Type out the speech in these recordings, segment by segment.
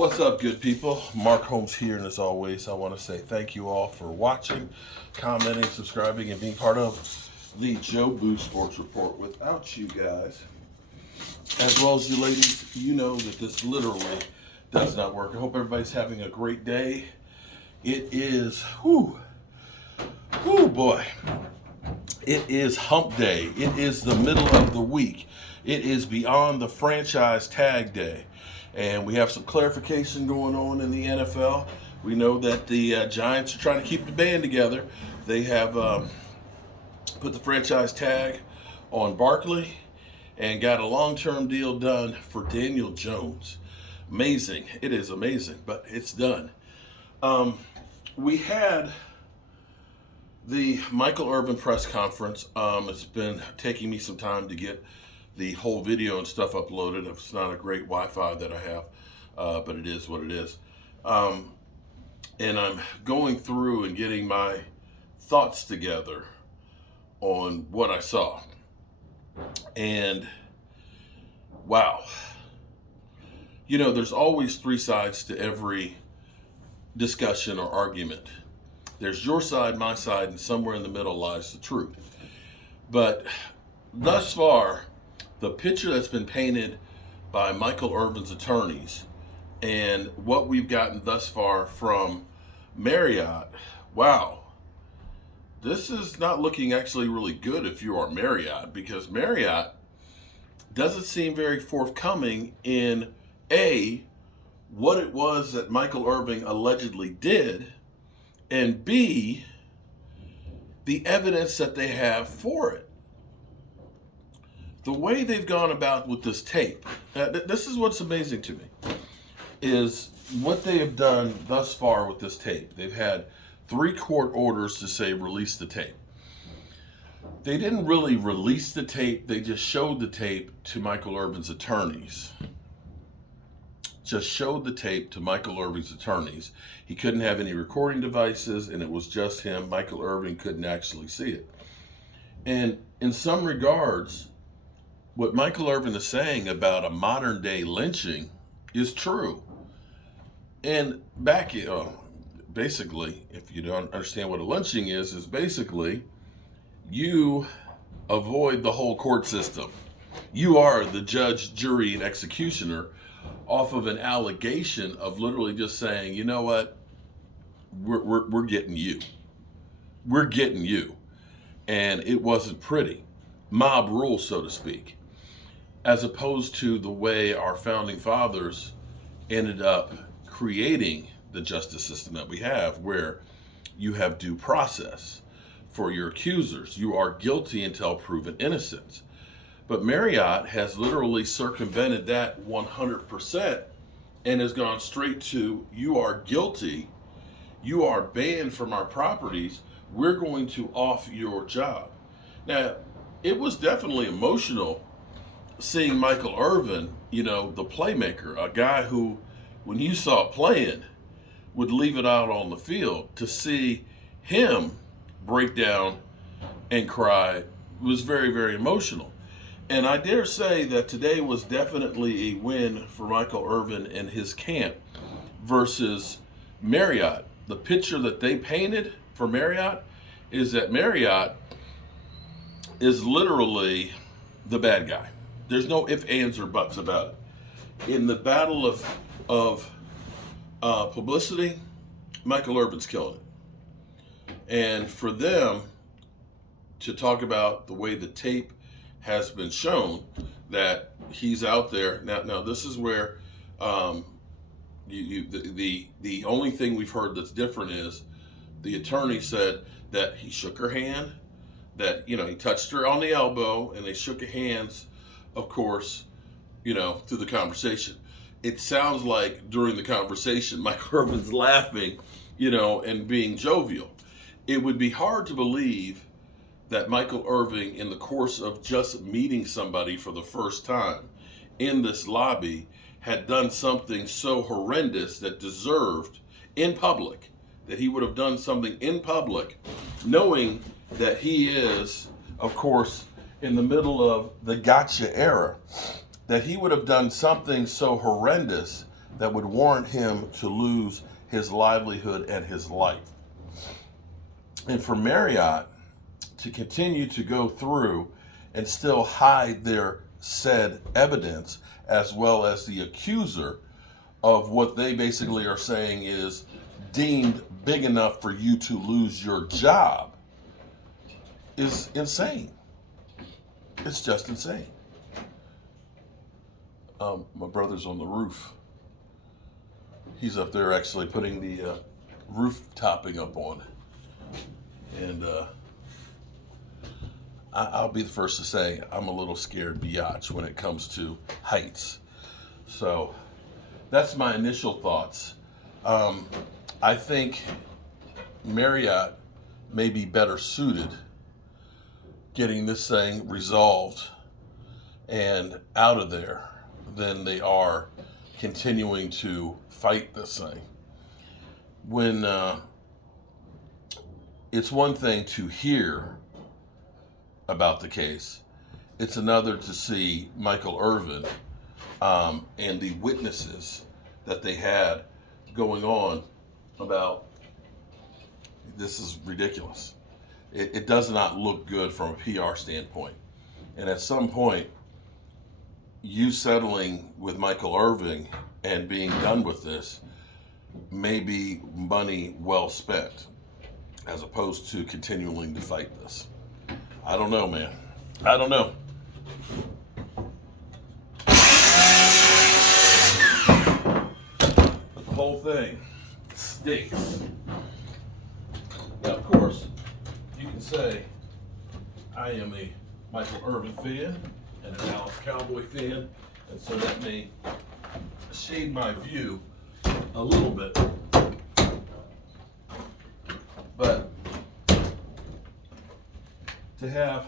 What's up, good people? Mark Holmes here, and as always, I want to say thank you all for watching, commenting, subscribing, and being part of the Joe Boo Sports Report. Without you guys, as well as you ladies, you know that this literally does not work. I hope everybody's having a great day. It is, boy, it is hump day. It is the middle of the week. It is beyond the franchise tag day. And we have some clarification going on in the NFL. We know that the Giants are trying to keep the band together. They have put the franchise tag on Barkley and got a long-term deal done for Daniel Jones. Amazing. It is amazing, but it's done. We had the Michael Irvin press conference. It's been taking me some time to get the whole video and stuff uploaded. It's not a great Wi-Fi that I have, but it is what it is. And I'm going through and getting my thoughts together on what I saw. And wow, you know, there's always three sides to every discussion or argument. There's your side, my side, and somewhere in the middle lies the truth. But thus far, the picture that's been painted by Michael Irvin's attorneys and what we've gotten thus far from Marriott, wow, this is not looking actually really good if you are Marriott, because Marriott doesn't seem very forthcoming in A, what it was that Michael Irvin allegedly did, and B, the evidence that they have for it. The way they've gone about with this tape, this is what's amazing to me, is what they have done thus far with this tape. They've had 3 court orders to say release the tape. They didn't really release the tape, they just showed the tape to Michael Irvin's attorneys. Just showed the tape to Michael Irvin's attorneys. He couldn't have any recording devices, and it was just him. Michael Irvin couldn't actually see it. And in some regards, what Michael Irvin is saying about a modern day lynching is true. And basically, if you don't understand what a lynching is basically you avoid the whole court system. You are the judge, jury, and executioner off of an allegation of literally just saying, you know what, we're getting you. We're getting you. And it wasn't pretty. Mob rule, so to speak. As opposed to the way our founding fathers ended up creating the justice system that we have, where you have due process for your accusers. You are guilty until proven innocence. But Marriott has literally circumvented that 100% and has gone straight to, you are guilty, you are banned from our properties, we're going to off your job. Now, it was definitely emotional seeing Michael Irvin, you know, the playmaker, a guy who, when you saw it playing, would leave it out on the field. To see him break down and cry was very, very emotional. And I dare say that today was definitely a win for Michael Irvin and his camp versus Marriott. The picture that they painted for Marriott is that Marriott is literally the bad guy. There's no ifs, ands, or buts about it. In the battle of publicity, Michael Irvin's killing it. And for them to talk about the way the tape has been shown, that he's out there now. This is where the only thing we've heard that's different is the attorney said that he shook her hand, that, you know, he touched her on the elbow, and they shook hands, of course, you know, through the conversation. It sounds like during the conversation, Michael Irvin's laughing, you know, and being jovial. It would be hard to believe that Michael Irvin, in the course of just meeting somebody for the first time in this lobby, had done something so horrendous that deserved, in public, that he would have done something in public, knowing that he is, of course, in the middle of the gotcha era, that he would have done something so horrendous that would warrant him to lose his livelihood and his life. And for Marriott to continue to go through and still hide their said evidence, as well as the accuser of what they basically are saying is deemed big enough for you to lose your job, is insane. It's just insane. My brother's on the roof. He's up there actually putting the roof topping up on. And I'll be the first to say I'm a little scared biatch when it comes to heights. So that's my initial thoughts. I think Marriott may be better suited getting this thing resolved and out of there than they are continuing to fight this thing. When it's one thing to hear about the case, it's another to see Michael Irvin and the witnesses that they had going on about this is ridiculous. It does not look good from a PR standpoint. And at some point, you settling with Michael Irvin and being done with this may be money well spent, as opposed to continuing to fight this. I don't know, man. I don't know. But the whole thing stinks. Now, of course, you can say I am a Michael Irvin fan and a Dallas Cowboy fan, and so that may shade my view a little bit. But to have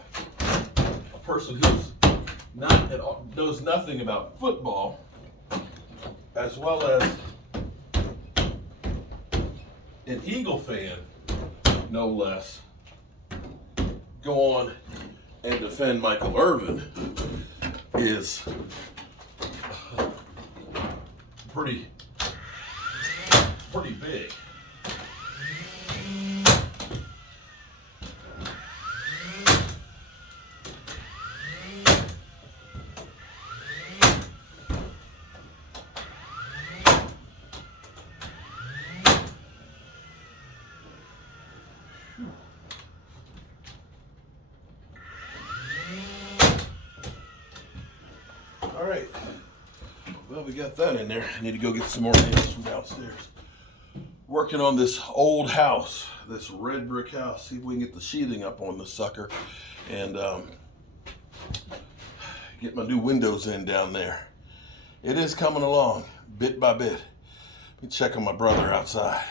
a person who's not at all, knows nothing about football, as well as an Eagle fan, no less, go on and defend Michael Irvin is pretty big. All right. Well, we got that in there. I need to go get some more nails from downstairs. Working on this old house, this red brick house. See if we can get the sheathing up on this sucker and get my new windows in down there. It is coming along bit by bit. Let me check on my brother outside.